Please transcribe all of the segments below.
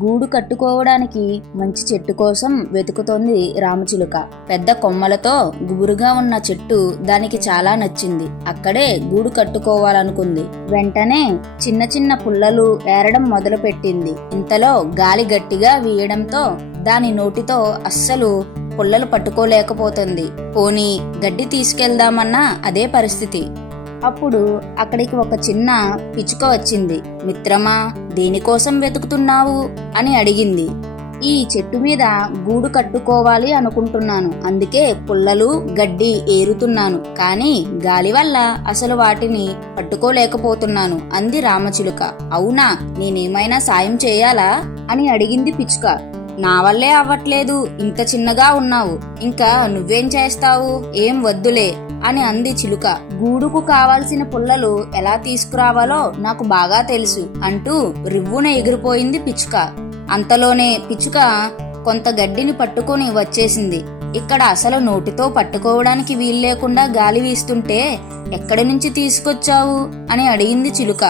గూడు కట్టుకోవడానికి మంచి చెట్టు కోసం వెతుకుతోంది రామచిలుక. పెద్ద కొమ్మలతో గుబురుగా ఉన్న చెట్టు దానికి చాలా నచ్చింది. అక్కడే గూడు కట్టుకోవాలనుకుంది. వెంటనే చిన్న చిన్న పుల్లలు ఏరడం మొదలుపెట్టింది. ఇంతలో గాలి గట్టిగా వీయడంతో దాని నోటితో అస్సలు పుల్లలు పట్టుకోలేకపోతుంది. పోనీ గడ్డి తీసుకెళ్దామన్నా అదే పరిస్థితి. అప్పుడు అక్కడికి ఒక చిన్న పిచ్చుక వచ్చింది. మిత్రమా, దేనికోసం వెతుకుతున్నావు అని అడిగింది. ఈ చెట్టు మీద గూడు కట్టుకోవాలి అనుకుంటున్నాను, అందుకే పుల్లలు గడ్డి ఏరుతున్నాను, కానీ గాలి వల్ల అసలు వాటిని పట్టుకోలేకపోతున్నాను అంది రామచిలుక. అవునా, నేనేమైనా సాయం చేయాలా అని అడిగింది పిచ్చుక. నా వల్లే అవ్వట్లేదు, ఇంత చిన్నగా ఉన్నావు, ఇంకా నువ్వేం చేస్తావు, ఏం వద్దులే అని అంది చిలుక. గూడుకు కావాల్సిన పుల్లలు ఎలా తీసుకురావాలో నాకు బాగా తెలుసు అంటూ రివ్వున ఎగిరిపోయింది పిచ్చుక. అంతలోనే పిచ్చుక కొంత గడ్డిని పట్టుకొని వచ్చేసింది. ఇక్కడ అసలు నోటితో పట్టుకోవడానికి వీల్లేకుండా గాలి వీస్తుంటే ఎక్కడి నుంచి తీసుకొచ్చావు అని అడిగింది చిలుక.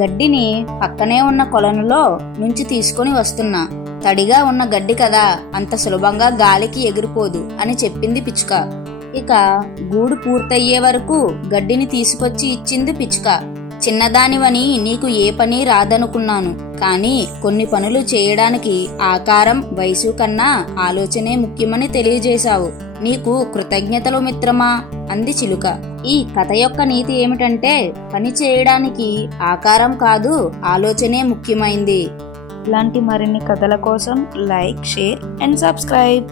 గడ్డిని పక్కనే ఉన్న కొలనులో నుంచి తీసుకొని వస్తున్నా, తడిగా ఉన్న గడ్డి కదా, అంత సులభంగా గాలికి ఎగిరిపోదు అని చెప్పింది పిచ్చుక. ఇక గూడు పూర్తయ్యే వరకు గడ్డిని తీసుకొచ్చి ఇచ్చింది పిచ్చుక. చిన్నదానివని నీకు ఏ పని రాదనుకున్నాను, కానీ కొన్ని పనులు చేయడానికి ఆకారం వయసు కన్నా ఆలోచనే ముఖ్యమని తెలియజేశావు. నీకు కృతజ్ఞతలు మిత్రమా అంది చిలుక. ఈ కథ యొక్క నీతి ఏమిటంటే, పని చేయడానికి ఆకారం కాదు, ఆలోచనే ముఖ్యమైంది. ఇలాంటి మరిన్ని కథల కోసం లైక్, షేర్ అండ్ సబ్స్క్రైబ్.